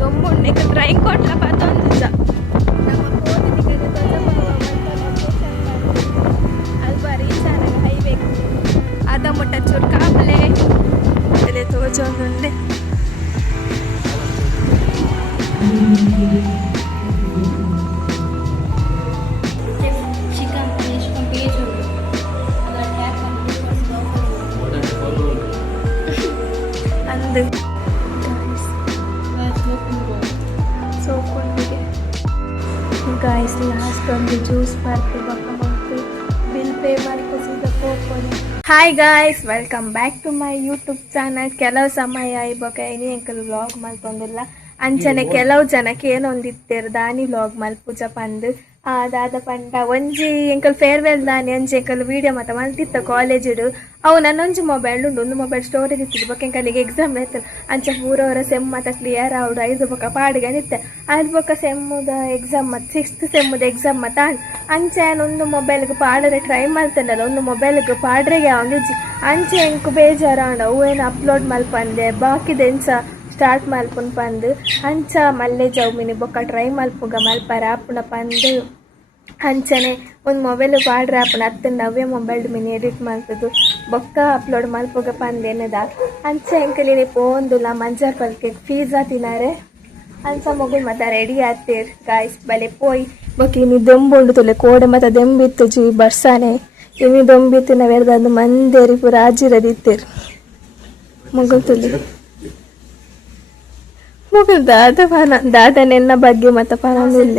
ದೊಂಬುಂಡೆ ಡ್ರೈಂಗ್ ಕೊಟ್ಲ ಪತ್ತೊಂದು ಅಲ್ಬಾರಿ ಚೆನ್ನಾಗಿ ಹೈಬೇಕು ಅದ ಮುಟ್ಟ ಚೂರು ಕಾಪಲೆ ತಲೆ ತೋಜೊಂದುಂಡೆ ಅಂದು ಸೋಕೊಂಡಿಗೆ ಗಾಯ್ಸ್ ಲಾಸ್ಟ್ ಒಂದು ಜ್ಯೂಸ್ ಪಾರ್ಕ್ ಬಿಲ್ ಪೇ ಮಾಡ್ಕೊ ಸೀದಾ ಹೋಗ್ಕೊಂಡು. Hi guys, welcome back to my YouTube channel. ಕೆಲವು ಸಮಯ ಇವಾಗ ಏನಿ ಎಂಕಲ್ ವ್ಲಾಗ್ ಮಲ್ಪೊಂದಿಲ್ಲ ಅಂಚನೆ ಕೆಲವು ಜನಕ್ಕೆ ಏನೊಂದಿತ್ತೇರು ದಾನಿ ವ್ಲಾಗ್ ಮಲ್ಪುಜ ಪಂದು ದಾದ ಪಂಡ ಒಂಜಿ ಎಂಕಲ್ ಫೇರ್ವೆಲ್ ದಾನಿ ಅಂಚೆ ಎಂಕಲ್ ವೀಡಿಯೋ ಮಾತ ಮಲ್ತಿತ್ತ ಕಾಲೇಜಿಡು ಅವು ನನ್ನೊಂಜಿ ಮೊಬೈಲ್ ಉಂಡು ಒಂದು ಮೊಬೈಲ್ ಸ್ಟೋರೇಜ್ ಇತ್ತಿದ್ದು ಬೊಕ್ಕ ಎಂಕಲಿಗೆ ಎಕ್ಸಾಮ್ ಇರ್ತದೆ ಅಂಚೆ ಪೂರವರ ಸೆಮ್ ಮಾತ ಕ್ಲಿಯರ್ ಆವಡು ಐದು ಬೊಕ್ಕ ಪಾಡಿಗೆ ನಿತ್ತೆ ಅದು ಬೊಕ್ಕ ಸೆಮ್ಮುದ ಎಕ್ಸಾಮ್ ಮತ್ತು 6th ಸೆಮ್ಮುದ ಎಕ್ಸಾಮ್ ಮಾತ ಅಂಚೆ ಒಂದು ಮೊಬೈಲ್ಗೆ ಪಾಡ್ರೆ ಟ್ರೈ ಮಾಡ್ತಾನಲ್ಲ ಒಂದು ಮೊಬೈಲ್ಗೆ ಪಾಡ್ರೆಗೆ ಅವನಿಜ್ಜಿ ಅಂಚೆ ಎಂಕು ಬೇಜಾರಾಂಡ ಅವು ಏನು ಅಪ್ಲೋಡ್ ಮಲ್ಪಂದೆ ಬಾಕಿದೆನ್ಸ ಸ್ಟಾರ್ಟ್ ಮಲ್ಪುನ್ ಪಂದು ಅಂಚ ಮಲ್ಲೆ ಜೌಮಿನಿ ಬೊಕ್ಕ ಟ್ರೈ ಮಲ್ಪುಗ ಮಲ್ಪರ ಆಪುನ ಪಂದು ಅಂಚನೆ ಒಂದು ಮೊಬೈಲ್ ಪಾಡ್ರೆ ಆಪುನ ಅತ್ತನ ನವ್ಯ ಮೊಬೈಲ್ ಮಿನಿ ಎಡಿಟ್ ಮಾಡ್ತದ್ದು ಬೊಕ್ಕ ಅಪ್ಲೋಡ್ ಮಲ್ಪುಗ ಪಂದೇನದ ಅಂಚ ಎಂಕಲಿನಿ ಪೋಂದುಲ್ಲ ಮಂಜಾರ್ ಪಲ್ಕೆ ಪಿಜ್ಜಾ ತಿನ್ನಾರೆ ಅಂಚ ಮಗು ಮತ್ತೆ ರೆಡಿ ಆಗ್ತೀರ್ ಗಾಯ್ಸ್ ಬಲೆ ಪೋಯ್ ಬೊಕ್ಕ ಇನಿ ದೊಂಬುಂಡು ತುಲೆ ಕೋಡೆ ಮತ್ತು ದೆಂಬಿತ್ತು ಜಿ ಬರ್ಸಾನೆ ಇನಿ ದೊಂಬಿತ್ತಿನ ಬೆರೆದಂದು ಮಂದೇರಿ ಪೂರ ಆಜಿರದಿತ್ತೀರ್ ಮಗು ತುಲಿ ಮುಗಿಲ್ ದಾದ ನೆನ್ನ ಬಗ್ಗೆ ಮತ್ತೆ ಪರನಿಲ್ಲ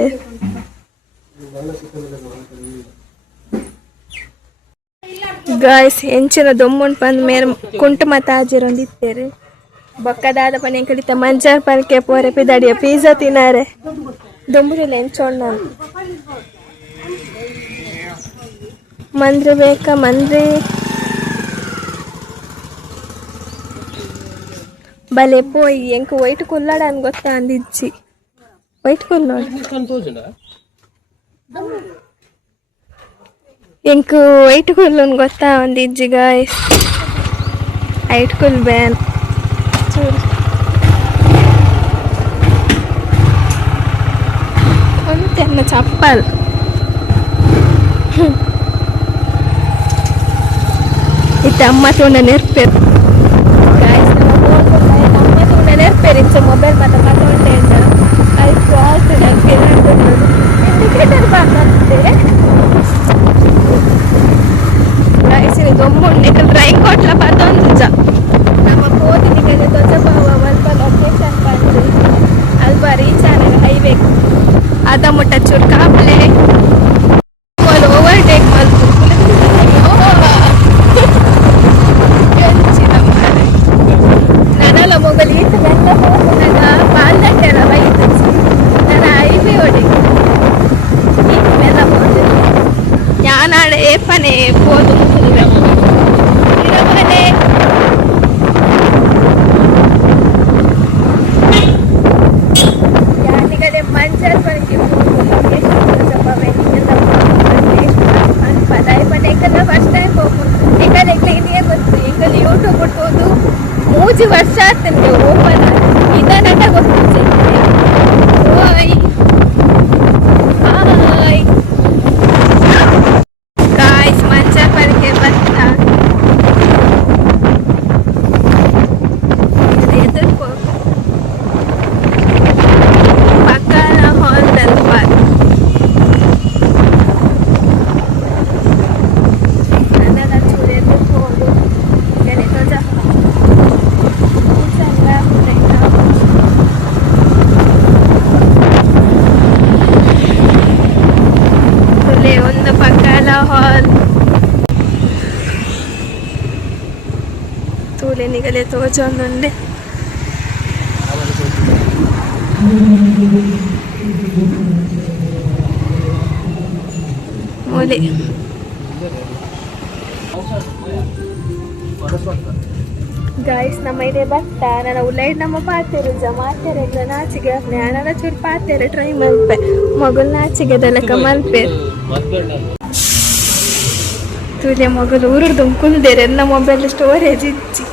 ಗಾಯ್ಸ್ ಹೆಂಚಿನ ದೊಮ್ಮುಂಡು ಬಂದ ಮೇಲೆ ಕುಂಟು ಮತ್ತೆ ಆಜಿರೊಂದಿತ್ತೇರಿ ಬೊಕ್ಕ ದಾದ ಪನ ಕಡಿತ ಮಂಜಾರ್ ಪಲ್ಕೆ ಪೋರೆ ಪಿದಾಡಿಯ ಪಿಜ್ಜಾ ತಿನ್ನಾರೆ ದೊಂಬುರಿಲ್ಲ ಹೆಂಚೋಣ ಮಂದ್ರಿ ಬೇಕಾ ಮಂದ್ರಿ ಬಲೆ ಪೋಯ್ ಎಂಕು ವೈಟ್ ಕುಲ್ಲಾಡ ಅನ್ ಗೊತ್ತಾ ಅಂದಿಜ್ಜಿ ವೈಟ್ ಕುಲ್ ನೋಡಿ ಎಂಕು ವೈಟ್ ಕುಲ್ ಗೊತ್ತಾ ಒಂದಿಜ್ಜಿ ಗಾಯ್ಸ್ ವೈಟ್ ಕುಲ್ ಬ್ಯಾನ್ ಒಂತೆನ್ನ ಚಪ್ಪಲ್ ಇತ್ತ ಅಮ್ಮ ತೋಂಡ ನೆರ್ಪೇರು ನೆನಪೇರಿಸ ಮೊಬೈಲ್ ಮಾತ್ರ ತಗೊಂಡೆ ಅದು ಫಾಲ್ಟ್ ನನಗೆ ಇಂಡಿಕೇಟರ್ ಬಂದಂತೆ ಗಾಯ್ಸಿನಿ ದೊಂಬುಂಡೆ ಡ್ರೈಂಗ್ ಕೊಟ್ಲ ಪತ್ತೊಂದು ನಮ್ಮ ಕೋದಿನಿಗೆ ದೊಡ್ಡ ಭಾವ ಸ್ವಲ್ಪ ಲೊಕೇಶನ್ ಬಂದು ಅಲ್ವಾ ರೀಚ್ ಆದಾಗ ಹೈಬೇಕು ಅದ ಮುಟ್ಟ ಚೂರು ಕಾಪಲೆ ಓವರ್ಟೇಕ್ ಮಲ್ಪು ನನಲ್ಲ ಮೊಬೈಲ್ ಈತ ಬೆಲ್ಲ ಹೋಗುದಾಗ ಪಾಲ್ದಂಟೆಲ್ಲ ಬೈತು ನನ್ನ ಐಬಿ ಹೊಡಿ ಈತ ಬೆಲ್ಲ ಹೋದ ಯಾನಾಡ ಏಪನೆ ಪೋದು ಇರಬನೆ ಯಾನಿಗಡೆ ಮಂಜರ್ ಪನಕ್ಕೆ ಫಸ್ಟ್ ಟೈಮ್ ಹೋಗ್ಬೋದು ಎಂಕಲ್ ಇಂಡಿಯಾ ಗೊತ್ತು ಎಂಕಲ್ ಯೂಟ್ಯೂಬ್ ಬಿಡ್ಬೋದು 3 ವರ್ಷ ಆಗ್ತದೆ ಓಪನ್ ಇದ ನಟ ಗೊತ್ತಿದೆ ಓಯ್ ಹಾಯ್ ಗಾಯ್ಸ್ ಮಂಜಾರ್ ಪಲ್ಕೆ ಬಂತ ಎದುರ್ಕೋ ಪಕ್ಕನ ಹಾಲ್ದಲ್ಲಿ ಬಂತ ನನ್ನೆಲ್ಲ ಚೂರು ಎದುರ್ಕೊಂಡು ಕೆನೆ ತೋಜ ಒಂದು ಪಕ್ಕಲ ಹಾಲ್ ತೂಲೆ ನಿಗಲೆ ತೋಜೊಂದುಂಡೆ ಮೂಲೆ ಗಾಯ್ಸ್ ನಮ್ಮ ಇದೆ ಭತ್ತ ನನ್ನ ಉಳ್ಳಾಯ್ಡ್ ನಮ್ಮ ಪಾತೇರು ಜಮಾತೇರೆ ನಾಚಿಗೆ ಜ್ಞಾನದ ಚೂರು ಪಾತೇರೆ ಟ್ರೈ ಮಲ್ಪೆ ಮಗುಲ್ ನಾಚಿಗೆ ಅದೆಲ್ಲ ಮಲ್ಪೆ ತುಲೆ ಮಗಲು ಊರು ದುಂಕುಲ್ದೇರೆ ನನ್ನ ಮೊಬೈಲ್ ಸ್ಟೋರೇಜ್ ಇಚ್ಚಿ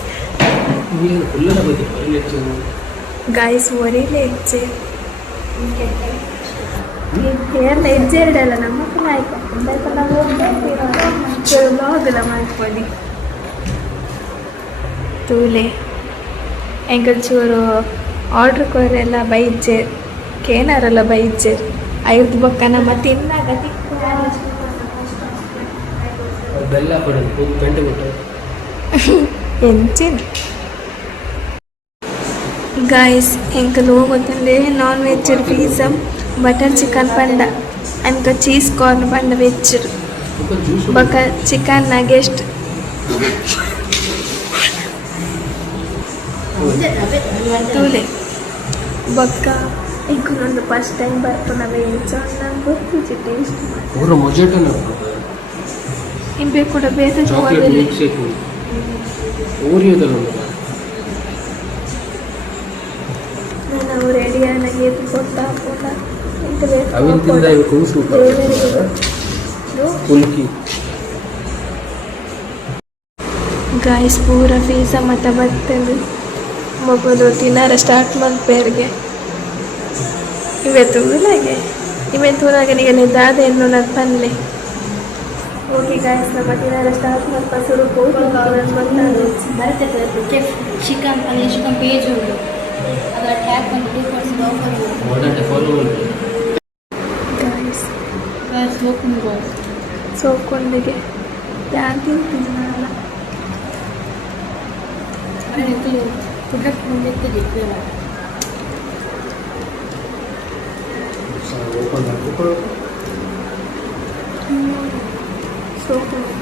ಗಾಯ್ಸ್ ಒರಿಲೆ ಹೆಜ್ಜೆ ಕೇರಳ ಹೆಜ್ಜೆ ಎರಡಲ್ಲ ನಮ್ಮ ಮಕ್ಕಳು ಆಯ್ತು ನಾವು ಹೋಗ್ತಾ ಬ್ಲಾಗಲ್ಲ ಮಾಡ್ಕೊಳ್ಳಿ ತೂಲೆ ಎಂಕಲ್ ಚೂರು ಆರ್ಡ್ರ್ ಕೊರೆಲ್ಲ ಬೈಜೆ ಕೇನಾರಲ್ಲ ಬೈಜೆ 5 ಬೊಕ್ಕನ ಮತ್ತೆ ಇನ್ನಾಗ ಬೆಲ್ಲ ಕೊಡಿ ಗಂಟೆ ಕೊಟ್ಟು ಎಂಚಿನ ಗಾಯ್ಸ್ ಎಂಕಲ್ ಹೋಗೋದಂದ್ರೆ non veg pizza butter chicken ಪಂಡ ಅಂಕ ಚೀಸ್ ಕಾರ್ನ್ ಪಂಡ ವೆಜ್ ಬೊಕ್ಕ ಚಿಕನ್ ನಗೆಸ್ಟ್ ತೂಲೆ ಬೊಕ್ಕ ಇಂಕೊಂದು ಫಸ್ಟ್ ಟೈಮ್ ಬರ್ಪುನವೆ ಎಂಚೊಂದು ನಂಗೆ ಗೊತ್ತಿತ್ತು ಟೇಸ್ಟ್ ಪೂರ ಮೊಜೆಟೋನ ಇಂಬೆ ಕೂಡ ಬೇರೆ ಚಾಕ್ಲೇಟ್ ಮಿಲ್ಕ್ ಶೇಕ್ ಓರಿಯೋದಲ್ಲ ನಾವು ರೆಡಿ ಆಗಿ ಎದ್ದು ಕೊಟ್ಟ ಅವಿನ ತಿಂದ ಕೂಸು ಪುಲ್ಕಿ ಗಾಯ್ಸ್ ಪೂರ ಪೀಝಾ ಮತ್ತು ಬರ್ತದೆ ಮಗದು ತಿನ್ನಾರ ಸ್ಟಾರ್ಟ್ ಮಲ್ಪೇರಿಗೆ ಇವತ್ತು ಊರಾಗೆ ನಿಗನೆ ದಾದ ಎನ್ನು ನನ್ನ ಪಲ್ಲೆ ಓಕೆ ಗಾಯ್ಸ್ ನಮ್ಮ ತಿನ್ನಾರ ಸ್ಟಾರ್ಟ್ ಮಲ್ಪ ಶುರು ಬರುತ್ತೆ ಚಿಕನ್ ಪನ್ನೀರ್ ಚಿಕನ್ ಪೇಜ್ ಉಂಟು ಅದರ ಟ್ಯಾಗ್ ಬಂದು 2% ಆಫರ್ ಉಂಟು ಗಾಯ್ಸ್ ಹೋಗ್ಕೊಂಡು ಸೋಕೊಂಡಿಗೆ ಯಾರು ತಿನ್ನಲ್ಲ ಫುಡ್ ಮುಂದೆ ಸೋಕೊಂಡು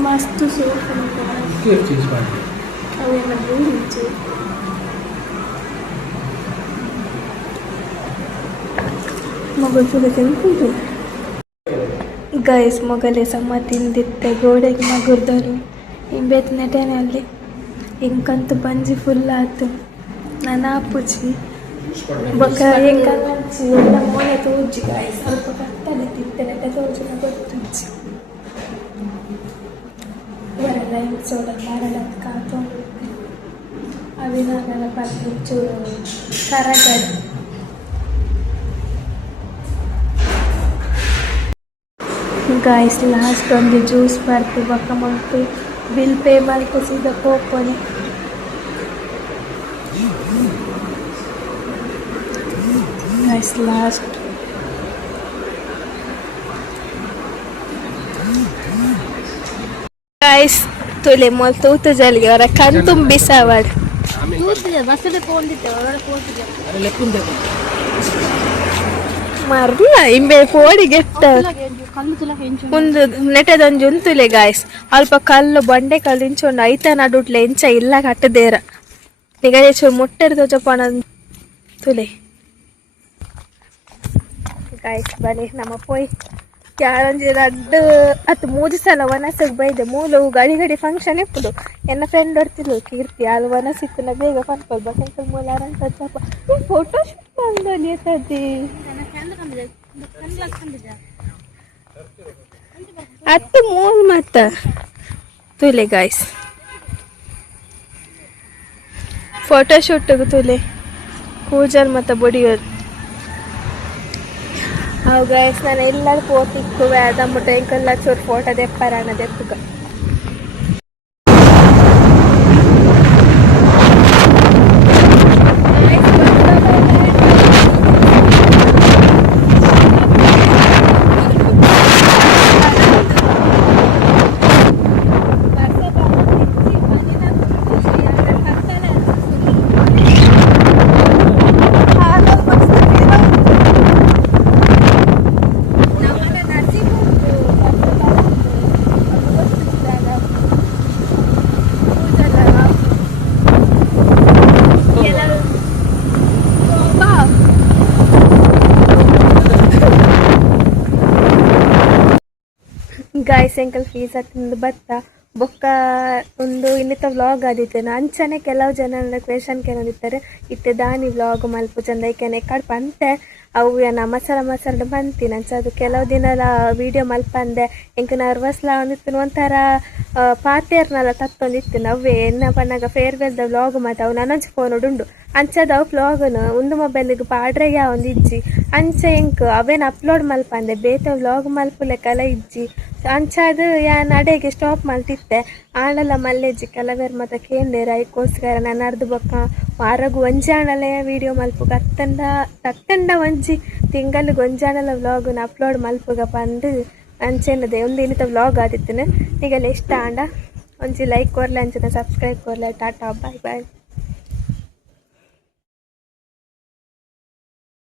ಮಸ್ತ್ ಸೂಪ್ ಅವೇನ ಬೂರಿಚು ಮಗು ತಿಂದು ಗೈಸ್ ಮೊಗಲೆ ಸಮ ತಿಂದಿತ್ತೆ ಗೋಡೆಗೆ ಮಗುರ್ದರು ಇಂಬೇತ್ ನೆಟೆನಲ್ಲಿ ಇಂಕಂತೂ ಬಂಜಿ ಫುಲ್ ಆಯ್ತು ನಾನು ಆಪುಜಿ ಬೊಕ್ಕ ಎಂಕಂಚಿ ಎಲ್ಲ ಮೋನೆ ತೋಜಿ ಗಾಯ್ಸ್ ಸ್ವಲ್ಪ ಕತ್ತಲೆ ತಿಂತೆ ನೆಟೆ ತೋಜನ ಗೊತ್ತುಜ್ಜಿ ಇವರೆಲ್ಲ ಹಿಂಸೋಡ ಮರಳ ಕಾತೊಂಡು ಅವಿನಾಗೆಲ್ಲ ಬರ್ದು ಚೂರು ಕರಗಡೆ ಗಾಯ್ಸ್ ಲಾಸ್ಟ್ ಒಂದು ಜ್ಯೂಸ್ ಬರ್ತು ಬೊಕ್ಕ ಮಂತು ಬಿಲ್ ಪೇ ಮಾಡ್ಕೊ ಸೀದಾ ಪೋಪನೆ ಗಾಯ್ಸ್ ಲಾಸ್ಟ್ ಗಾಯ್ಸ್ ತುಲೆ ಮೊಲ್ ತೂತು ಜಲ್ಗೆ ಅವರ ಕಣ್ ತುಂಬಿಸವಾಡ್ ಬಸ್ಸಲ್ಲಿ ಹೋಗಿದ್ದೆ ಹೊರಗಡೆ ಹೋಗಿದ್ದೆ ಮರ್ಲ ಇಂಬೆ ಪೋಡಿಗೆಟ್ಟ ಕಲ್ಲು ತುಲ ಹೆಂಚು ಒಂದು ನೆಟದೊಂದು ಉಂತುಲೆ ಗಾಯ್ಸ್ ಅಲ್ಪ ಕಲ್ಲು ಬಂಡೆ ಕಲ್ಲು ಇಂಚೊಂಡು ಐತ ನಡುಟ್ಲೆ ಇಂಚ ಇಲ್ಲ ಕಟ್ಟದೇರ ನಿಗಡೆ ಚೂ ಮುಟ್ಟೆಡ್ದು ಜಪಾನ ತುಲೆ ಗಾಯ್ಸ್ ಬನ್ನಿ ನಮ್ಮ ಪೋಯ್ ಯಾರೊಂದು ರಡ್ಡು ಅದು 3 ಸಲ ವನಸಕ್ಕೆ ಬೈದೆ ಮೂಲು ಗಡಿ ಗಡಿ ಫಂಕ್ಷನ್ ಇಪ್ಪುದು ಎನ್ನ ಫ್ರೆಂಡ್ ಹೊಡ್ತಿದ್ಲು ಕೀರ್ತಿ ಅಲ್ಲಿ ವನಸಿತ್ತನ ಬೇಗ ಪನ್ಪಲ್ ಬಕೆಂಕಲ್ ಮೂಲಾರಂತ ಚಪ್ಪ ಫೋಟೋ ಶೂಟ್ ಬಂದಲ್ಲಿ ಎತ್ತದ್ದಿ ಅತ್ತು ಮೂಲ್ ಮತ್ತ ತುಲೆ ಗಾಯ್ಸ್ ಫೋಟೋ ಶೂಟ್ ತುಲೆ ಕೂಜಲ್ ಮತ್ತು ಬೊಡಿಯೋದು ಅವು ಗಾಯ್ಸ್ ನಾನು ಎಲ್ಲರೂ ಪೋತಿಕ್ಕುವೆ ಅದಮ್ಮಟ ಎಂಕಲ್ಲ ಚೂರು ಫೋಟೋ ದೆಪ್ಪರಾಣ ದೆಪ್ಪುಗ ಗಾಯ್ಸ್ ಎಂಕಲ್ ಫೀಸ್ ತಿಂದು ಬತ್ತ ಬೊಕ್ಕ ಒಂದು ಇನ್ನಿತ ವ್ಲಾಗ್ ಆದಿತ್ತೇನೆ ಅಂಚನೆ ಕೆಲವು ಜನ ಕ್ವೆಶನ್ ಕೇಳೋದಿತ್ತಾರೆ ಇತ್ತೆ ದಾನಿ ವ್ಲಾಗ್ ಮಲ್ಪ ಚಂದ ಐಕೆನೆ ಕಡ್ ಪಂತೆ ಅವು ಏನ ಮಸಾಲ ಬಂತೀನಿ ಅಂಚ ಅದು ಕೆಲವು ದಿನಲ ವೀಡಿಯೋ ಮಲ್ಪಂದೆ ಎಂಕ್ ನರ್ವಸ್ಲ ಒಂದಿತ್ತು ಒಂಥರ ಪಾತೇರ್ನೆಲ್ಲ ತತ್ತೊಂದಿತ್ತು ಅವೇ ಎನ್ನ ಪನ್ನಾಗ ಫೇರ್ವೆಲ್ದ ವ್ಲಾಗ್ ಮಾತ ಅವು ನನಂಚು ಫೋನ್ ಉಂಡು ಅಂಚದ ಅವು ವ್ಲಾಗ್ನು ಒಂದು ಮೊಬೈಲಿಗೆ ಪಾಡ್ರೆಗೆ ಒಂದು ಇಜ್ಜಿ ಅಂಚ ಎಂಕ್ ಅವೇನು ಅಪ್ಲೋಡ್ ಮಲ್ಪಂದೆ ಬೇತೆ ವ್ಲಾಗ್ ಮಲ್ಪುಲೆಕ್ಕಲ್ಲ ಇಜ್ಜಿ ಅಂಚಾದ ಯಾನ್ ಅಡೆಗೆ ಸ್ಟಾಪ್ ಮಲ್ತಿತ್ತೆ ಆಣಲ ಮಲ್ಲೆಜ್ಜಿ ಕೆಲವೇರು ಮತ್ತೆ ಕೇಂದೇರ ಅದಕ್ಕೋಸ್ಕರ ನಾನು ಅರ್ಧ ಬೊಕ್ಕ ವಾರಗು ಒಂಜಾಣಲೆ ವೀಡಿಯೋ ಮಲ್ಪುಗ ತತ್ತಂಡ ಒಂಜಿ ತಿಂಗಳಿಗೆ ಒಂಜಾಣಲ ವ್ಲಾಗ್ನ ಅಪ್ಲೋಡ್ ಮಲ್ಪುಗ ಪಂದು ಅಂಚೆನದೆ ಒಂದು ಇನ್ನಿತ ವ್ಲಾಗ್ ಆದಿತ್ತೇನೆ ಈಗೆಲ್ಲ ಇಷ್ಟ ಆಂಡ ಒಂಜಿ ಲೈಕ್ ಕೊರ್ಲೆ ಅಂಚನ ಸಬ್ಸ್ಕ್ರೈಬ್ ಕೊರ್ಲೆ ಟಾಟಾ ಬಾಯ್ ಬಾಯ್.